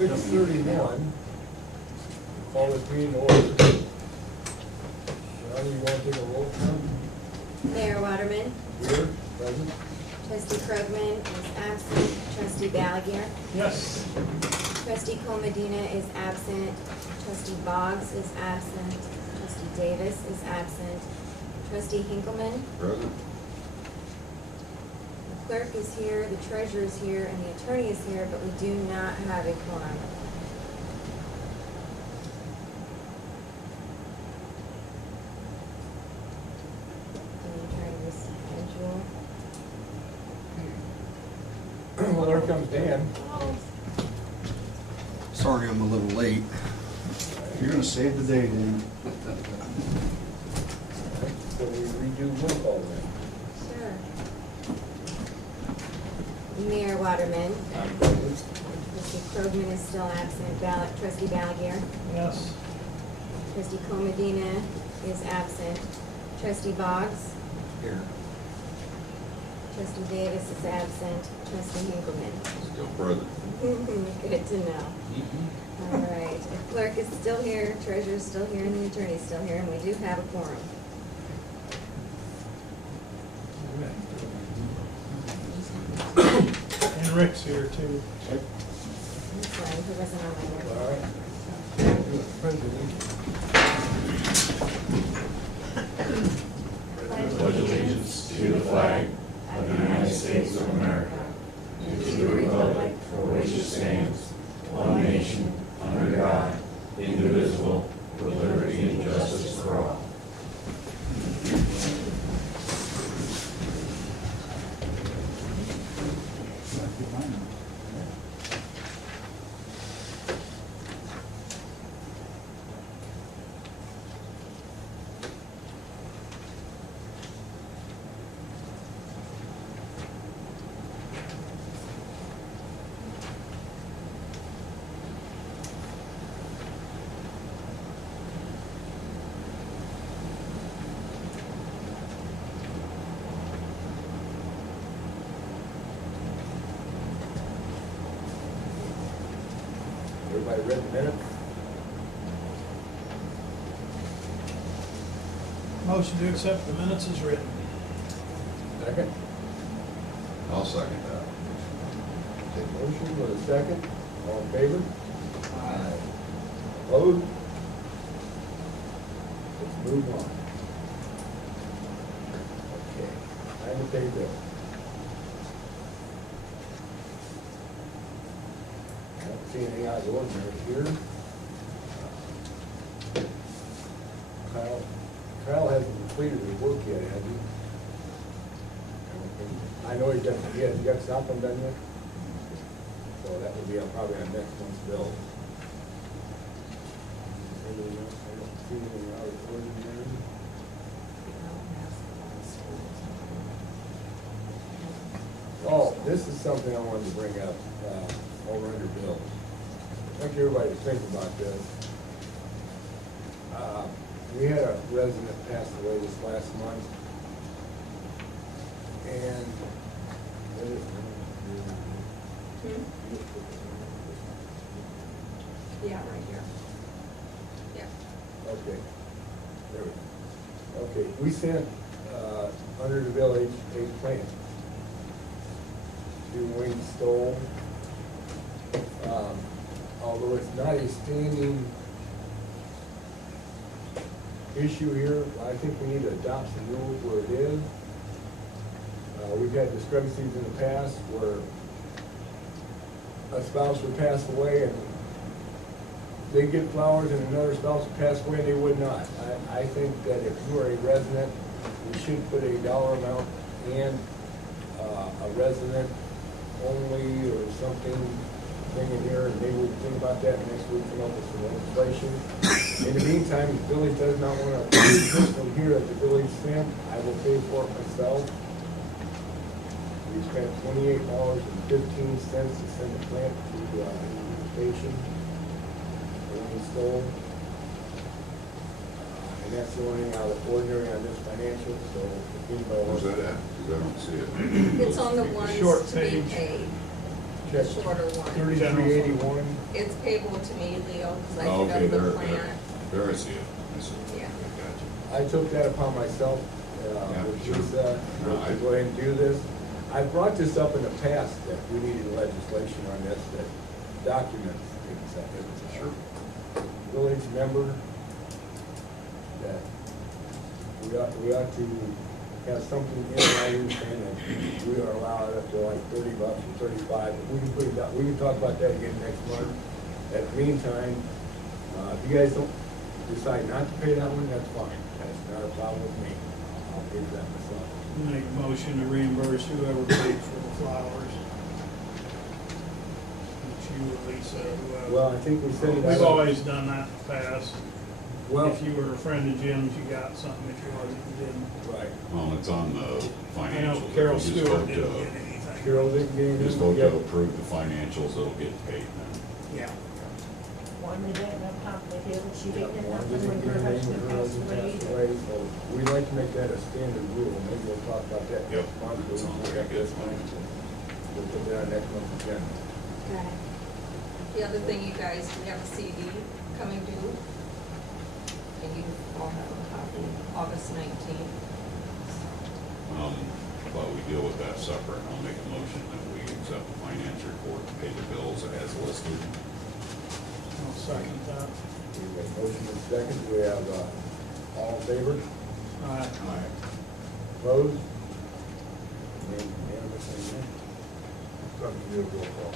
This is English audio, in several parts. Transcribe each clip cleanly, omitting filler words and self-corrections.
6:31. Call this meeting to order. Johnny, you want to take a roll call? Mayor Waterman, Here, present. trustee Krugman is absent, trustee Gallagher, Yes. trustee Comedina is absent, trustee Boggs is absent, trustee Davis is absent, trustee Hinkleman, Present. the clerk is here, the treasurer is here, and the attorney is here, but we do not have a quorum. Can you try to reschedule? Well, there comes Dan. Sorry I'm a little late. You're gonna save the day, Dan. So we redo roll call then. Sure. Mayor Waterman, I'm present. trustee Krugman is still absent, trustee Gallagher, Yes. trustee Comedina is absent, trustee Boggs, Here. trustee Davis is absent, trustee Hinkleman. Still present. Good to know. All right, the clerk is still here, treasurer is still here, and the attorney is still here, and we do have a quorum. And Rick's here too. I'm sorry, he wasn't on my All list. right. President. Pledge allegiance to the flag of the United States of America and to the republic for which it stands, one nation, under God, indivisible, with liberty and justice for all. Everybody read the minutes? Motion to accept the minutes is written. Second? I'll second that. Take motion with a second. All in favor? Opposed? Let's move on. Okay, time to pay bills. I don't see anything out of the ordinary here. Kyle hasn't completed his work yet, has he? I know he doesn't, he got something done yet? So that would be probably on next month's bill. Anything else? I don't see anything out of the ordinary. Oh, this is something I wanted to bring up, over under bills. I think everybody to think about this. We had a resident pass away this last month. And Yeah, right here. Yeah. okay, there we go. Okay, we sent, under the village, a plan to Wayne Stoll. Although it's not a standing issue here, I think we need to adopt some rules where it is. We've had discrepancies in the past where a spouse would pass away and they'd get flowers and another spouse would pass away and they would not. I think that if you are a resident, we should put a dollar amount and a resident only or something thing in here, and maybe we can think about that next week, come up with some legislation. In the meantime, if the village does not want to approve this one here that the village sent, I will pay for it myself. We spent $28.15 to send the plant to the station. When stole. And that's the only thing out of the ordinary on this financial, so if anybody Where's wants. that at? Because I don't see it. It's on the ones Short to be page. paid. check shorter one. 3381. It's payable to me, Leo, because I Oh, took okay, up the there, plant. there I see it. I see it. Yeah. Okay, I took that upon myself, with sure. Lisa, No, to go ahead and do this. I brought this up in the past, that we needed legislation on this, that documents things like this. Sure. Village member, that we ought to have something in writing saying that we are allowed up to like $30 or 35. We can put it down, we can talk about that again next month. At the meantime, if you guys don't decide not to pay that one, that's fine. That's not a problem with me. I'll pay that myself. Make a motion to reimburse whoever paid for the flowers. It's you or Lisa, whoever. Well, I think we said it. We've always done that in the past. Well, If you were a friend of Jim's, you got something. If you wasn't, you didn't. right. Well, it's on the I financials. know Carol We just Stewart vote didn't to- get anything. Carol didn't get anything. Just vote yet. to approve the financials, it'll get paid then. Yeah. One didn't have top of the hill, she Yeah, didn't one have nothing when didn't her get anything, husband her passed husband away passed either. away, so we'd like to make that a standard rule. Maybe we'll talk about that Yep. next month. That sounds like a We'll good this plan. month. We'll put that on next month's agenda. Got it. The other thing, you guys, we have a CD coming due. And you all have a copy, August 19th. But we deal with that separate, I'll make a motion that we accept the finance report, and pay the bills as listed. I'll second that. We have a motion and second. We have, all in favor? Aye. Opposed? Unanimous, amen. Probably do a roll call.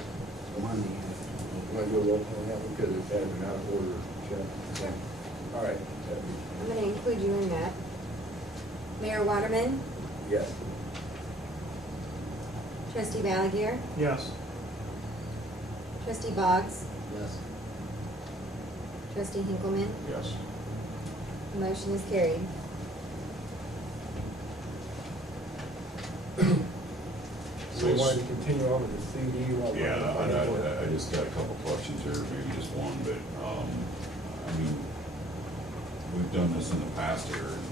Money. You want to do a roll call on that one because it's had an out of order check? Sure. All right. that'd be- I'm gonna include you in that. Mayor Waterman, Yes. trustee Valigier, Yes. trustee Boggs, Yes. trustee Hinkleman. Yes. The motion is carried. So we wanted to continue on with the CD while we're. Yeah, I just got a couple questions here, maybe just one, but, I mean, we've done this in the past here, and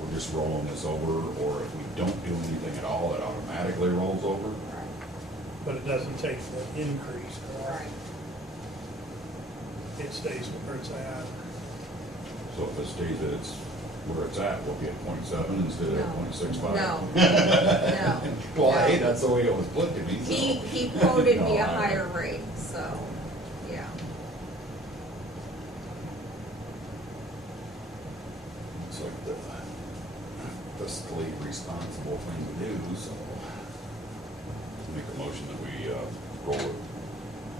we're just rolling this over, or if we don't do anything at all, it automatically rolls over? But it doesn't take the increase, correct? It stays where it's at. So if it stays at its, where it's at, we'll get 0.7 instead of No. 0.65? No, no. Well, No. hey, that's the way it was put to me, so. He quoted me No, a I- higher rate, so, yeah. It's like the fiscally responsible thing to do, so. Make a motion that we, roll it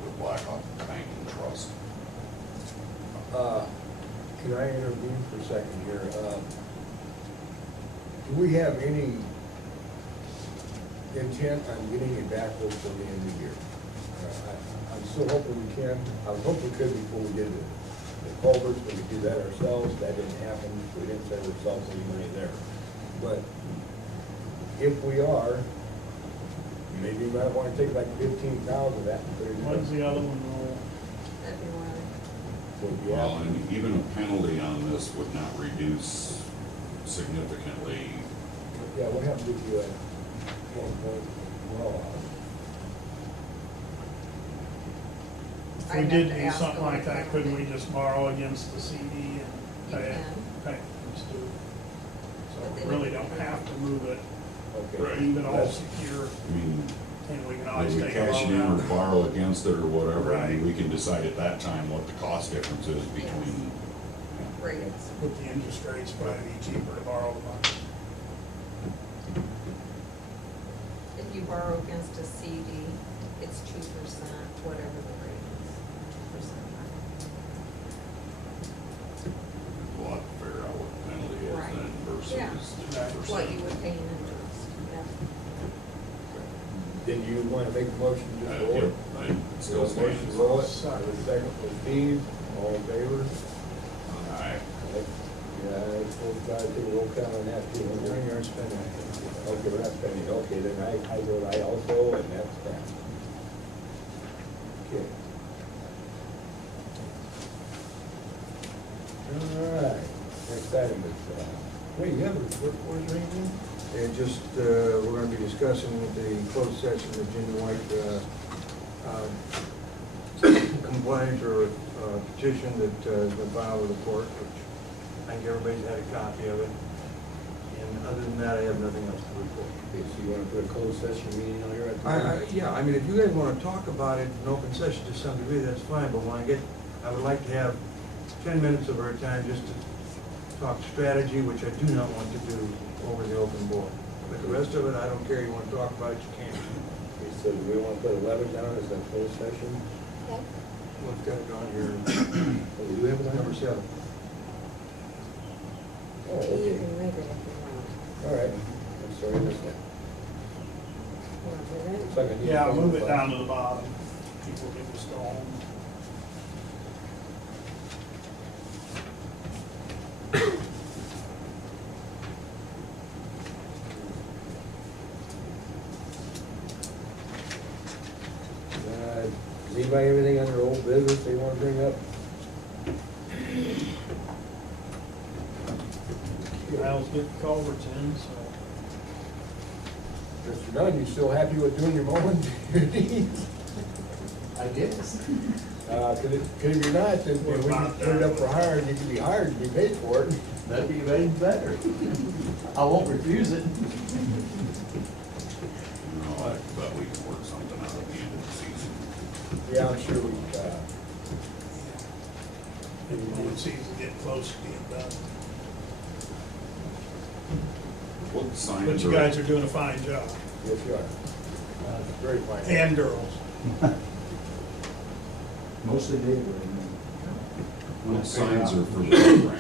with Blackhawk Bank and Trust. Can I intervene for a second here? Do we have any intent on getting it back before the end of the year? I'm still hoping we can. I was hoping we could before we did the culverts. We could do that ourselves. That didn't happen. We didn't save ourselves any money there. But if we are, maybe we might want to take like 15,000 of that and put it in. When's the other one roll? February. Would be Well, after. and even a penalty on this would not reduce significantly. Yeah, what happened if you, well, If I'd we have did to do ask something them like that, if couldn't they- we just borrow against the CD and You pay it? can. Pay, just do it. So But we then really you- don't have to move it, okay. Right. leave it all That's- secure, I mean, and we can always maybe take a cash it in loan or out. borrow against it or whatever. I mean, Right. we can decide at that time what the cost difference is between. Rates. With the interest rates, probably be cheaper to borrow the money. If you borrow against a CD, it's 2%, whatever the rate is, 2%. We'll have to figure out what the penalty is Right. then versus Yeah. the Right. 2%. What you would pay in interest, yeah. Then you want to make a motion to just roll it? Yep, I still Motion stand. to roll it, second for Steve, all in favor? Aye. Yeah, I suppose I take a roll count on that too. We're in here spending. Okay, we're not spending, okay, then I vote aye also, and that's passed. Okay. All right, next item is, wait, you have a report for us or anything? And just, we're gonna be discussing the closed session of Jimmy White, complaint or petition that has been filed with the court, which I think everybody's had a copy of it. And other than that, I have nothing else to report. Okay, so you wanna put a closed session meeting on here? Yeah, I mean, if you guys wanna talk about it in open session to some degree, that's fine, but I would like to have 10 minutes of our time just to talk strategy, which I do not want to do over the open board. But the rest of it, I don't care, you wanna talk about it, you can. Okay, so do we wanna put 11 down as a closed session? Okay. What's got it on here? Oh, do you have it on? Number 7. Oh, You okay, can leave it if you want. all right. I'm sorry, I missed that. You want to leave it? Looks like I need Yeah, to- move it down to the bottom. People can just go home. Does anybody have anything under old business they wanna bring up? Kyle's getting culverts in, so. Mr. Dunn, you still happy with doing your mowing? I guess. Cause if you're not, then when we put it up for hire, you can be hired and be paid for it. That'd be even better. I won't refuse it. But we can work something out at the end of the season. Yeah, I'm sure we, The mowing season getting close to being done. What signs But you guys are doing a fine job. yes, you are. Very fine. And girls. Mostly David. What signs are for the program?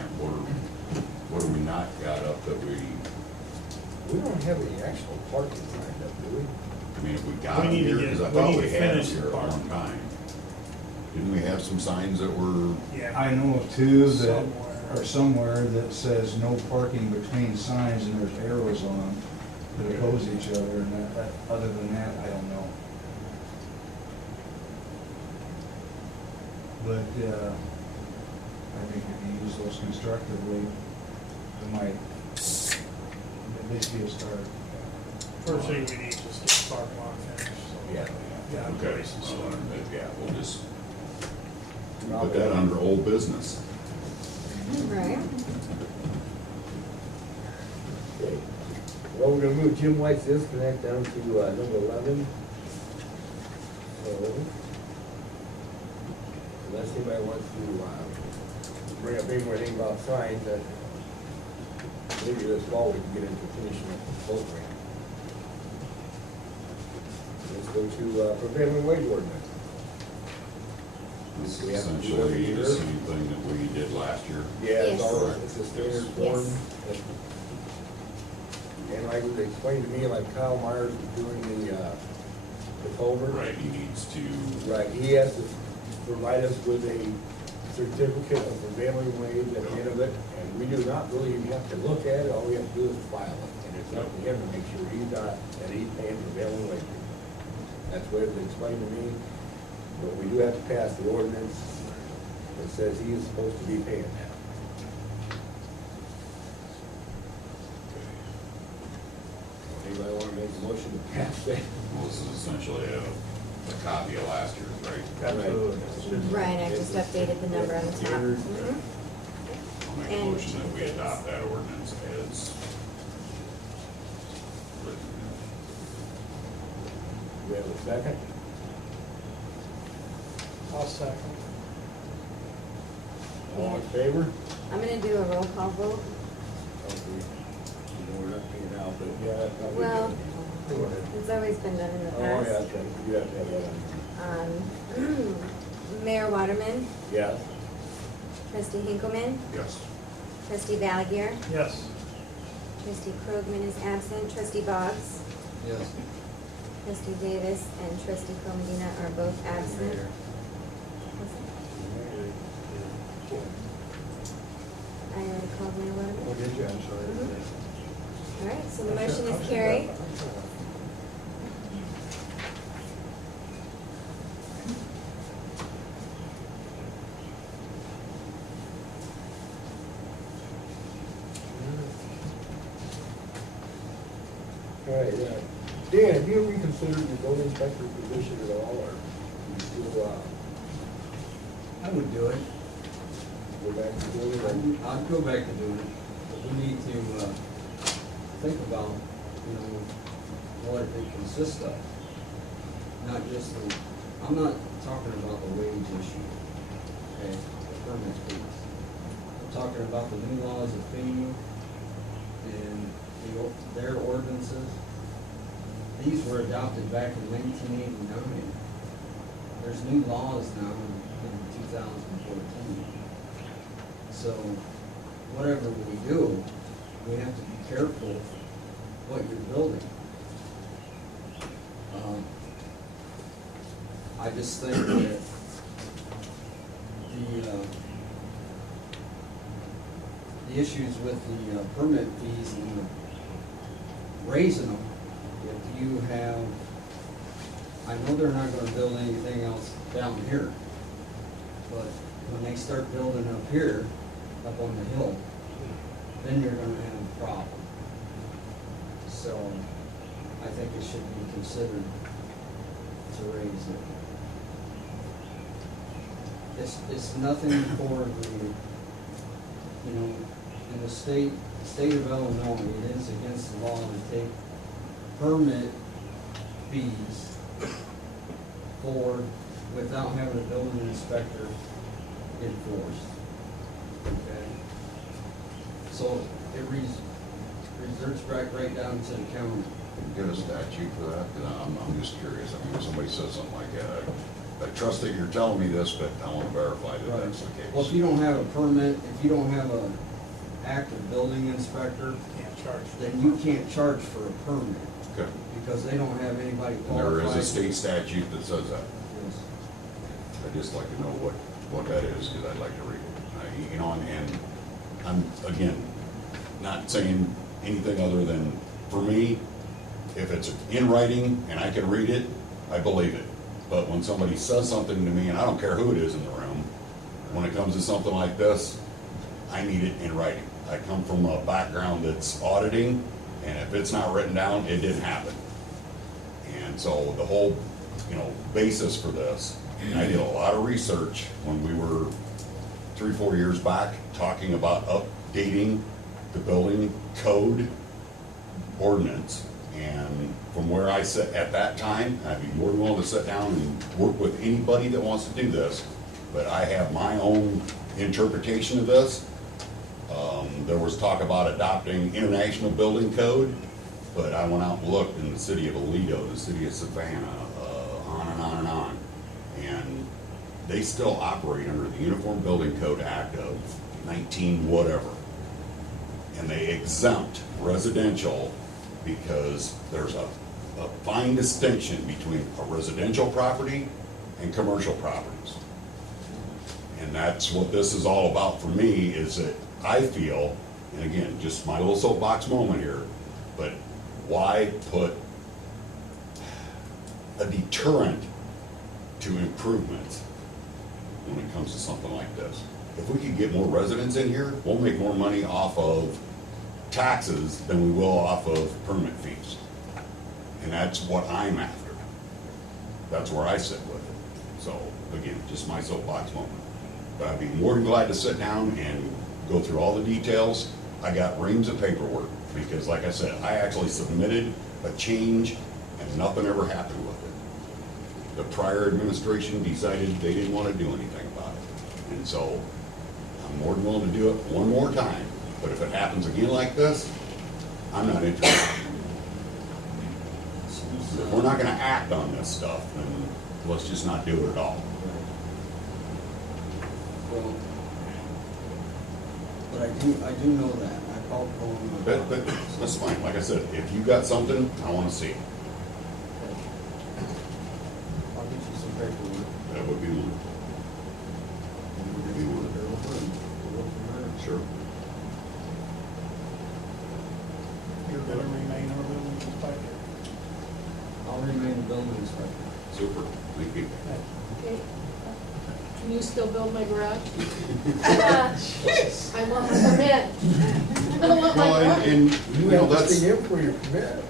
What do we not got up that we, We don't have any actual parking lined up, do we? I mean, if we got We them need to here, get- because I we thought need we to had them finish the here at park. one time. Didn't we have some signs that were, Yeah. I know of two that Somewhere. are somewhere that says no parking between signs and there's arrows on them that oppose each other, and other than that, I don't know. But, I think if you use those constructively, it might at least be a start. First thing we need is just get the parking lot finished, so. Yeah. Yeah, okay, places well, started. yeah, we'll just put that under old business. Right. Okay. Well, we're gonna move Jim White's disconnect down to, number 11. So, unless anybody wants to, bring up any more thing about signs, that maybe this fall we can get into finishing up the program. Let's go to, prevailing wage ordinance. This We is have to do essentially every the year. same thing that we did last year. Yeah, it's Yes. all, it's a standard form. And like they explained to me, like Kyle Myers was doing the culvert. Right, he needs to, Right, he has to provide us with a certificate of prevailing wage at the end of it, and we do not really even have to look at it, all we have to do is file it. And it's up to him to make sure he's not, that he's paying prevailing wage. That's what it was explained to me, but we do have to pass the ordinance that says he is supposed to be paying that. Anybody wanna make a motion to pass that? well, this is essentially a copy of last year's, right? Absolutely. Right, I just updated the number on the top. Standard. Mhm. I'll make a And motion that we adopt that ordinance as written. Do we have a second? I'll second. All in favor? I'm gonna do a roll call vote. Okay. You know, we're not paying out, but yeah. that's probably Well, good. Go ahead. it's always been done in the Oh, yeah, past. that's right, you have to have that on. Mayor Waterman, Yes. trustee Hinkleman, Yes. trustee Valigier, Yes. trustee Krogman is absent, trustee Boggs, Yes. trustee Davis, and trustee Comodina are both absent. I already called Mayor Oh, Waterman. did you? I'm sorry. Mhm. All right, so the motion is carried. right, yeah. Dan, have you reconsidered your building inspector position at all, or you still, I would do it. go back to doing it? I'd go back to doing it, but we need to, think about, what it consists of. Not just I'm not talking about the wage issue, okay, the permit fees. I'm talking about the new laws of FEMA and their ordinances. These were adopted back in 1989. There's new laws now in 2014. So whatever we do, we have to be careful what you're building. I just think that the issues with the permit fees and raising them, if you have, I know they're not gonna build anything else down here, but when they start building up here, up on the hill, then you're gonna have a problem. So I think it should be considered to raise it. It's nothing for the, in the state of Illinois, it is against the law to take permit fees without having a building inspector enforced. Okay? So it reserves right down to the county. Get a statute for that, because I'm just curious. I mean, if somebody says something like that, I trust that you're telling me this, but I want to verify that that's the case. Well, if you don't have a permit, if you don't have a active building inspector, Can't charge. then you can't charge for a permit, Okay. because they don't have anybody And qualified. there is a state statute that says that. Yes. I'd just like to know what that is, because I'd like to read it. And I'm, again, not saying anything other than, for me, if it's in writing and I can read it, I believe it. But when somebody says something to me, and I don't care who it is in the room, when it comes to something like this, I need it in writing. I come from a background that's auditing, and if it's not written down, it didn't happen. And so the whole, basis for this, and I did a lot of research when we were 3-4 years back, talking about updating the building code ordinance. And from where I sit at that time, I'd be more than willing to sit down and work with anybody that wants to do this, but I have my own interpretation of this. There was talk about adopting international building code, but I went out and looked in the city of Aledo, the city of Savannah, on and on and on. And they still operate under the Uniform Building Code Act of 19 whatever. And they exempt residential because there's a fine distinction between a residential property and commercial properties. And that's what this is all about for me, is that I feel, and again, just my little soapbox moment here, but why put a deterrent to improvements when it comes to something like this? If we could get more residents in here, we'll make more money off of taxes than we will off of permit fees. And that's what I'm after. That's where I sit with it. So, again, just my soapbox moment. But I'd be more than glad to sit down and go through all the details. I got reams of paperwork, because like I said, I actually submitted a change and nothing ever happened with it. The prior administration decided they didn't want to do anything about it. And so, I'm more than willing to do it one more time. But if it happens again like this, I'm not interested. If we're not gonna act on this stuff, then let's just not do it at all. Well, but I do know that. I called Colin. But that's fine. Like I said, if you got something, I wanna see it. I'll get you some paperwork. That would be one. Sure. You're gonna remain our building inspector. I'll remain the building inspector. Super. Thank you. Okay. Can you still build my garage? I want my permit. I don't want my Well, garage. and, You have to that's, stay in for your permit.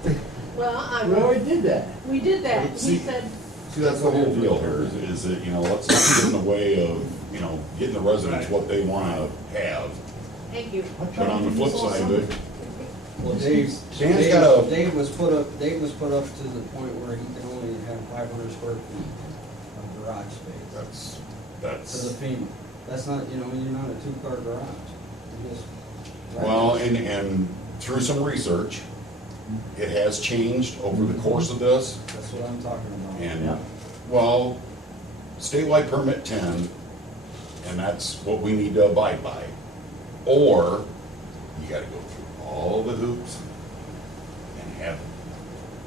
Well, We already did that. we did that. He See- said, See, that's the whole deal here, is that, you know, let's not get in the way of, you know, getting the residents what they wanna have. thank you. But on the flip side of it, Well, Dave, Dan's got a- Dave was put up to the point where he can only have 500 square feet of garage space. To the that's, FEMA. That's not, you know, you're not a two-car garage. You just. well, and through some research, it has changed over the course of this, That's what I'm talking about. and, well, statewide permit 10, and that's what we need to abide by. Or, you gotta go through all the hoops and have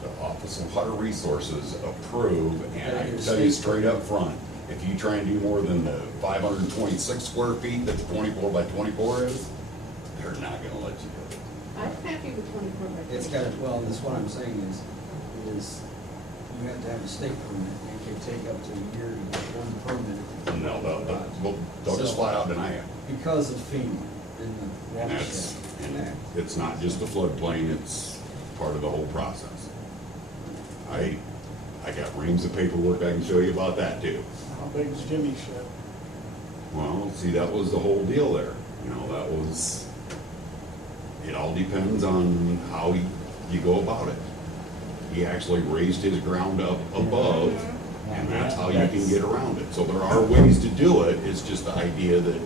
the Office of Water Resources approve, and I can tell you straight up front, if you try and do more than the 526 square feet that the 24 by 24 is, they're not gonna let you do it. I'm happy with 24 by 24. It's got, well, that's what I'm saying is you have to have a state permit. It can take up to a year to get one permit. No, they'll just flat out deny it. Because of FEMA and the And that's, watershed. and it's not just the floodplain, it's part of the whole process. I got reams of paperwork I can show you about that too. How big is Jimmy's shed? Well, see, that was the whole deal there. You know, that was, it all depends on how you go about it. He actually raised his ground up above, and that's how you can get around it. So there are ways to do it, it's just the idea that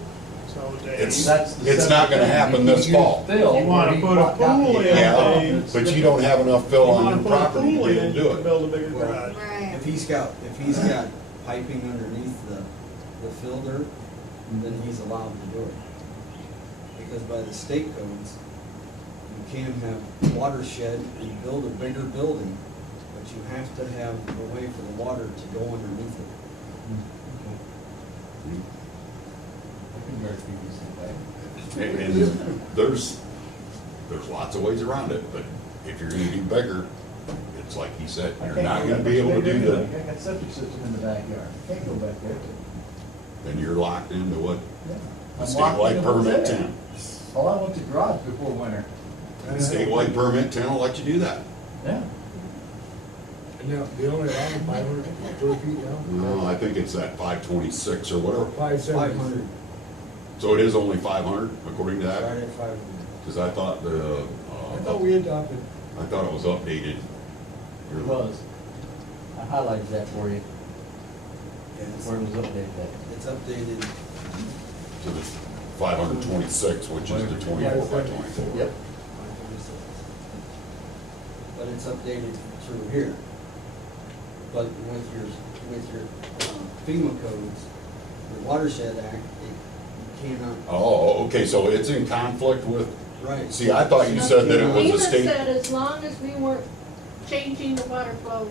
So It's- Dave, it's not gonna happen this fall. you wanna put a pool in, Yeah, Dave. but you don't have enough fill You on wanna your put a property to pool be able in, to you do can it. build a bigger Well, garage. Right. If he's got piping underneath the fill dirt, then he's allowed to do it. Because by the state codes, you can have watershed and build a bigger building, but you have to have a way for the water to go underneath it. And there's lots of ways around it, but if you're gonna do bigger, it's like he said, you're not gonna be able to do the, I got septic system in the backyard, can't go back there. then you're locked into what the I'm locked statewide into what's permit there. 10. Well, I went to garage before winter. The statewide permit 10 will let you do that. Yeah. And now, they only allow 500 square feet now? No, I think it's that 526 or whatever. 570. 500, So it is only 500 according to right that? at 500. Because I thought I thought we adopted. I thought it was updated. It was. I highlighted that for you, Yeah, it's- where it was updated at. It's updated, To the 526, which is the 24 by 24. Yep. but it's updated through here. But with your FEMA codes, the Watershed Act, you cannot, Oh, okay, so it's in conflict with, right. see, I thought you said that it was a FEMA state. said as long as we weren't changing the water flow,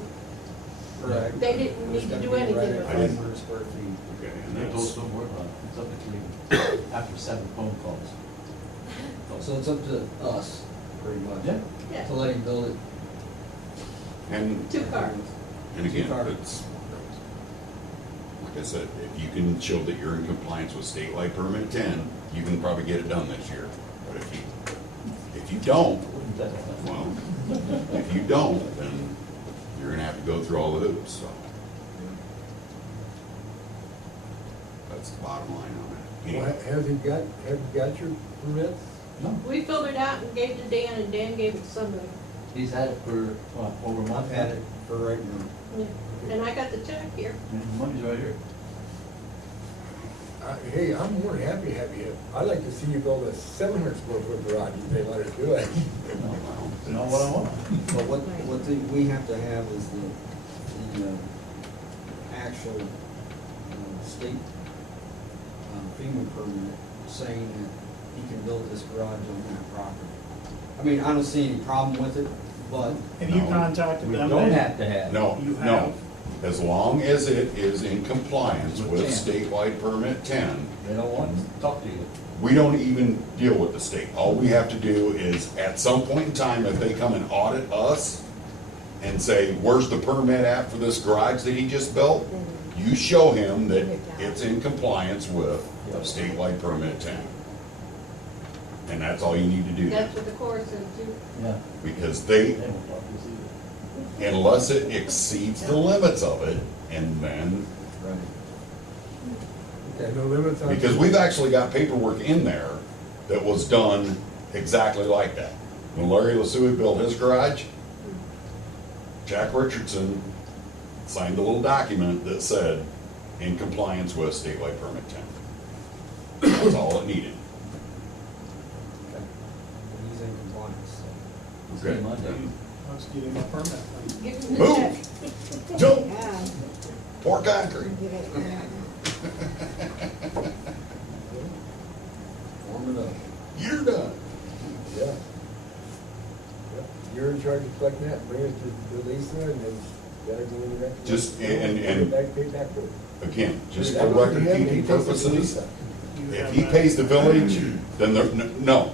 Correct. They didn't need to do anything Right at with it. 500 square feet. Okay, and They that's, don't work on it, it's up to 3, after 7 phone calls. So it's up to us, pretty much. Yeah. yeah, To let him build it. and, 2 cars. and again, Two-car. it's, like I said, if you can show that you're in compliance with statewide permit 10, you can probably get it done this year. But if you don't, well, if you don't, then you're gonna have to go through all the hoops, so. That's the bottom line on it. Well, Anyway, have you got your permits? We filled it out and gave it to Dan, and Dan gave it to somebody. He's had it for, what, over a month? I've had it for right now. Yeah. And I got the check here. And the money's right here. Hey, I'm more than happy to have you. I'd like to see you build a 700 square foot garage if they let us do it. You know what I want? But we have to have is the actual state FEMA permit saying that he can build this garage on that property. I mean, I don't see any problem with it, but Have you No. contacted We them? don't Dave? have to have. no, You no. have? As long as it is in compliance With with 10. statewide permit 10, They don't want to talk to you. we don't even deal with the state. All we have to do is, at some point in time, if they come and audit us and say, where's the permit at for this garage that he just built? You show him that it's in compliance with statewide permit 10. And that's all you need to do, That's what the Corps said too. Yeah. because They won't talk to us unless it exceeds the limits of it, and then, Right. Okay, no limits on. because we've actually got paperwork in there that was done exactly like that. When Larry Lasui built his garage, Jack Richardson signed a little document that said, in compliance with statewide permit 10. That's all it needed. Okay. He's in compliance, so. Okay. Let's get him a permit. Give him the check. Move! Jump! Yeah. Pour concrete. Give it, Warm it up. You're done. Yeah. Yep. You're in charge of collecting that, bring it to Lisa, and then gotta go in the next. Just- one. and- Pay back for it. Again, just That for goes to record him, he keeping takes it to purposes, Lisa. You if have he that. pays the village, then there, no,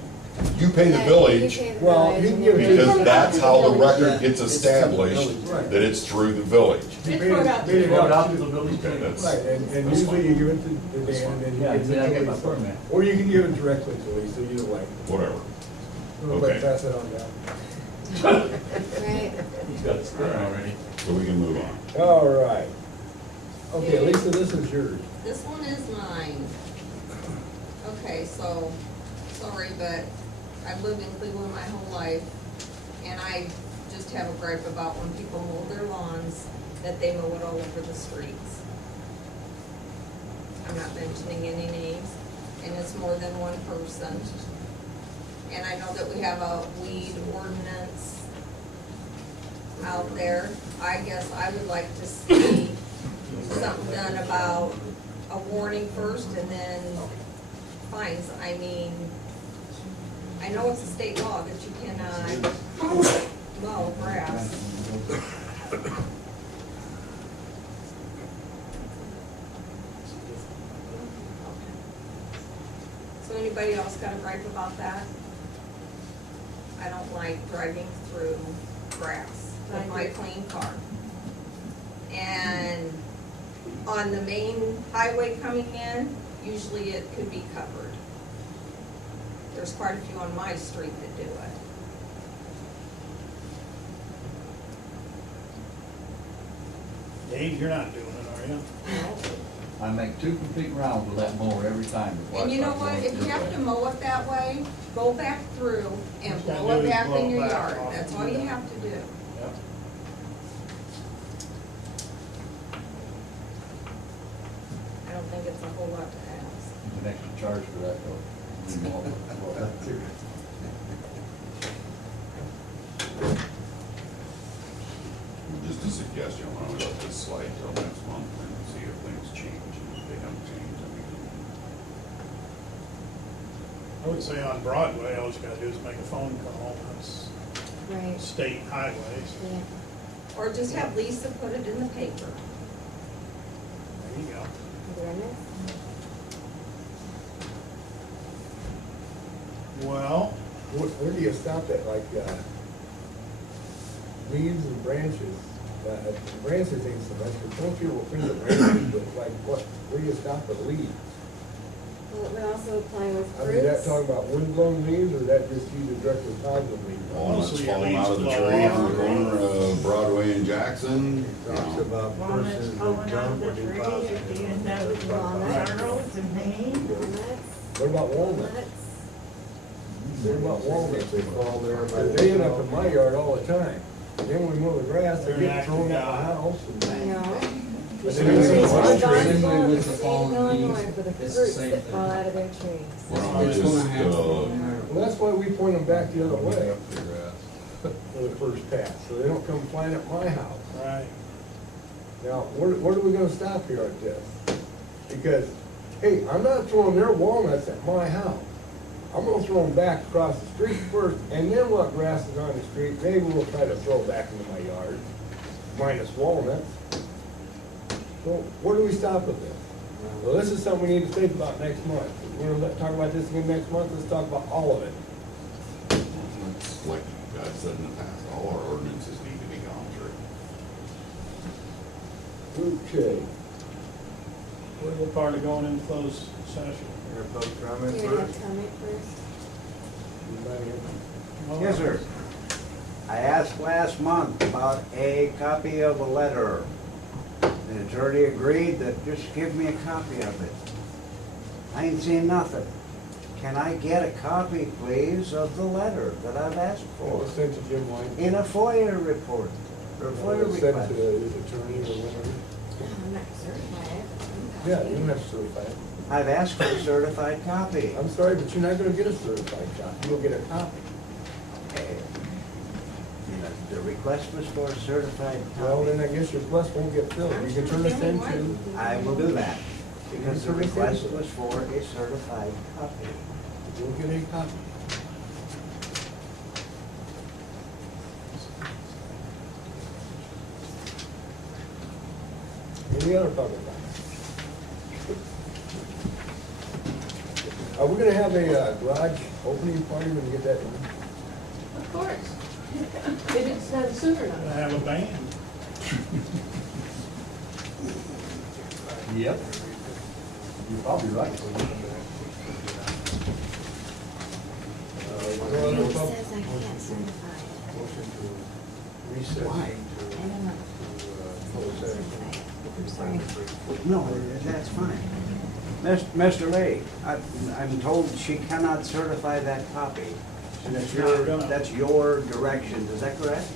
you pay the Yeah, village you pay the Well, village you and can then give it- we- because that's how the record Yeah, gets it's through the established, village. that it's through the village. He It's paid brought it- out to paid it the out village. to the Okay, that's. Right, and that's usually fine. you give it to Dan, and then he Yeah, gives it then I to get my Lisa. permit. Or you can give it directly to Lisa, either way. Whatever. We'll Okay. pass it on down. Right. He's got the square already. So we can move on. All right. Okay, Lisa, this is yours. This one is mine. Okay, so, sorry, but I've lived in Cleveland my whole life, and I just have a gripe about when people mow their lawns, that they mow it all over the streets. I'm not mentioning any names, and it's more than one person. And I know that we have a weed ordinance out there. I guess I would like to see something done about a warning first and then fines. I mean, I know it's a state law that you cannot mow grass. So anybody else got a gripe about that? I don't like driving through grass with my clean car. And on the main highway coming in, usually it could be covered. There's quite a few on my street that do it. Dave, you're not doing it, are you? I make 2 complete rounds with that mower every time before I And you know start what, going if you have this to way. mow it that way, go back through and Just gotta blow do it is back blow in it your back yard. off That's and all do you that. have to do. Yep. I don't think it's a whole lot to ask. An extra charge for that though. Just a suggestion, why don't we let this slide till next month and see if things change, and if they haven't changed, then we can. I would say on Broadway, all you gotta do is make a phone call, that's Right. state highways. Yeah. Or just have Lisa put it in the paper. There you go. Awareness. Well, Where do you stop at, like, leaves and branches? Branches ain't so much, but some people think of branches, but like, what, where do you stop at leaves? Well, it would also apply with I mean, that fruits. talking about wind-blown leaves, or that just using directly positive leaves? Walnuts Mostly your falling out of the leaves tree blow on the off. corner of Broadway and Jackson, you Talks know. about Walnuts persons falling that out jump of or the tree deposit. at the end of Walnuts. Charles and Maine. Walnuts. What about walnuts? Walnuts. What about walnuts? They fall there by Because they end up in my yard all the time. And then when we mow the grass, they They're get an thrown out active of the house. I and- know. But Same then with it's the a tree. tree. Same way with the State fallen Illinois leaves. for the It's the fruits same that thing. fall out of their trees. Why don't we It's just, gonna happen no uh, matter Well, that's why we point them back the other way Up your grass. for the first pass, so they don't come flying up my house. right. Now, where are we gonna stop here at this? Because, hey, I'm not throwing their walnuts at my house. I'm gonna throw them back across the street first, and then what grass is on the street, maybe we'll try to throw back into my yard, minus walnuts. So, where do we stop with this? Well, this is something we need to think about next month. We're gonna talk about this again next month, let's talk about all of it. it's like I've said in the past, all our ordinances need to be gone through. Okay. We're part of going into closed session. Your public comment You're gonna first? have comment first? Anybody have- Well, Yes, sir. I asked last month about a copy of a letter. The attorney agreed that just give me a copy of it. I ain't seen nothing. Can I get a copy, please, of the letter that I've asked It for? was sent to Jim White. In a FOIA report, or It FOIA was sent request. to his attorney or whatever. I'm not certified. Yeah, you don't have to certify it. I've asked for a certified copy. I'm sorry, but you're not gonna get a certified copy. You'll get a copy. Okay. The request was for a certified Well, then copy. I guess your plus won't get filled. You can turn this in to, I will do that, because the request was for a certified copy. you'll get a copy. Any other public comments? Are we gonna have a garage opening party when you get that done? Of course. If it's done sooner I enough. have a band. Yep. You're probably right. It says I can't certify it. Motion to recess. Why? I don't know. Close session. I'm sorry. No, that's fine. Mr. Lee, I'm told she cannot certify that copy. And that's your direction, is that correct?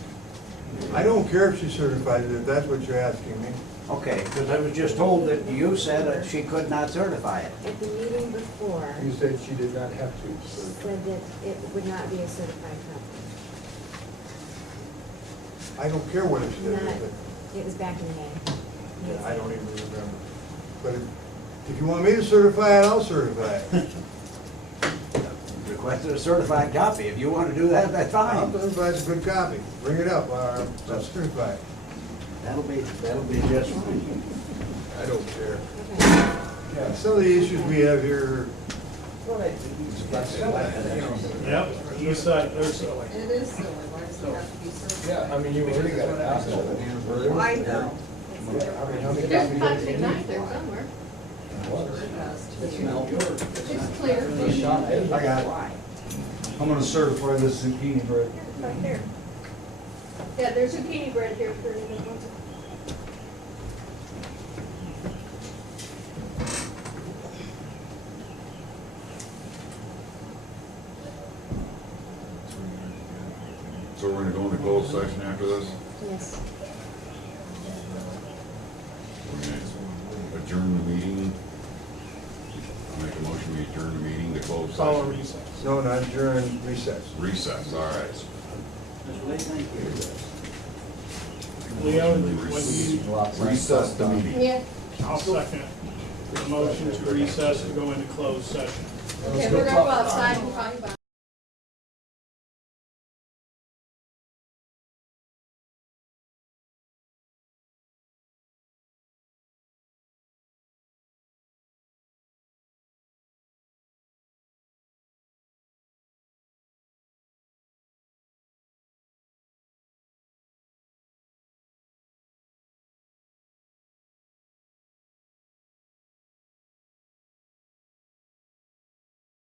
I don't care if she certifies it, if that's what you're asking me. Okay, because I was just told that you said that she could not certify it. At the meeting before, You said she did not have to. she certify. said that it would not be a certified copy. I don't care what it Not, says, it was back in May. but I don't even remember. But if you want me to certify it, I'll certify it. Requested a certified copy. If you want to do that, that's I'll fine. certify it's a good copy. Bring it up, I'll certify it. That'll be just fine. I don't care. Okay. Some of the issues we have here, Yep, you said, there's, It is silly, why does it have to be certified? Yeah, I mean, you already got a copy of it. I know. I mean, how many There's copies? plastic knife there somewhere. It's clear. I got it. I'm gonna certify this zucchini bread. Right there. Yeah, there's zucchini bread here for you. So we're gonna go into closed session after this? Yes. We're gonna adjourn the meeting. I'll make a motion, we adjourn the meeting to close call a session. recess. no, not during recess. Recess, all right. Mr. Lee, thank you. Leo, when you, Recess the meeting. Yeah. I'll second the motion to recess to go into closed session. Okay, we're gonna go outside and talk about.